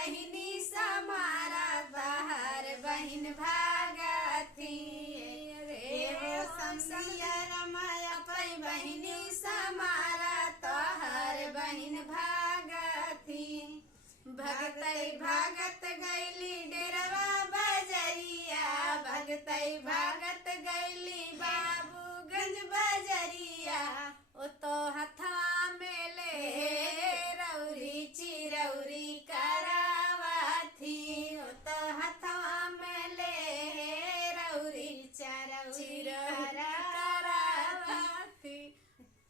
बहिनी समारा बाहर बहिन भागती रे हो समसिया रमाया पई बहिनी समारा तोहर बहिन भागती भगतई भागत गईली डेरवा बजरिया भगतई भागत गईली बाबूगंज बजरिया ओ तो हथवा में ले रौरी चिरौरी करावाथी ओ तो हथवा में ले रौरी चिरौरी करावाथी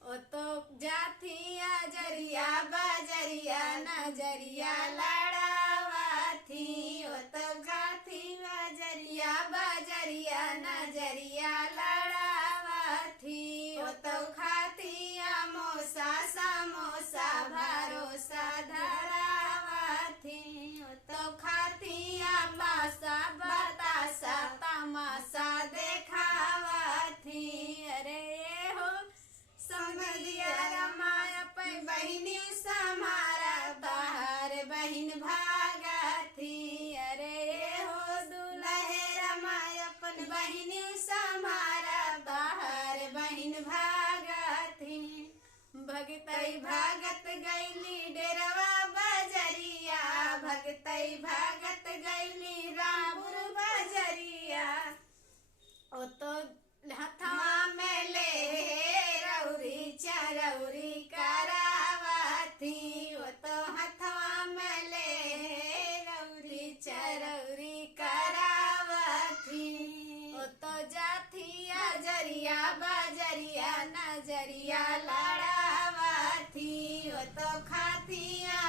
ओ तो जाथिया जरिया बजरिया नजरिया लड़ावाथी ओ तो गाथी बजरिया बजरिया नजरिया लड़ावाथी ओ तो खातिया मोसा समोसा भरोसा धरावाथी ओ तो खातिया बासा बतासा तमाशा देखावाथी अरे हो समझिया रमाया पै बहिनी समारा बाहर बहिन भागती अरे हो दुल्हे रमाया पन बहिनी समारा बाहर बहिन भागती भगतई भागत गईली डेरवा बजरिया भगतई भागत गईली रामपुर बजरिया ओ तो हथवा में ले रौरी चरौरी करावाथी ओ तो हथवा में ले रौरी चरौरी करावाथी ओ तो जाथिया जरिया बजरिया नजरिया लड़ावाथी ओ तो खातिया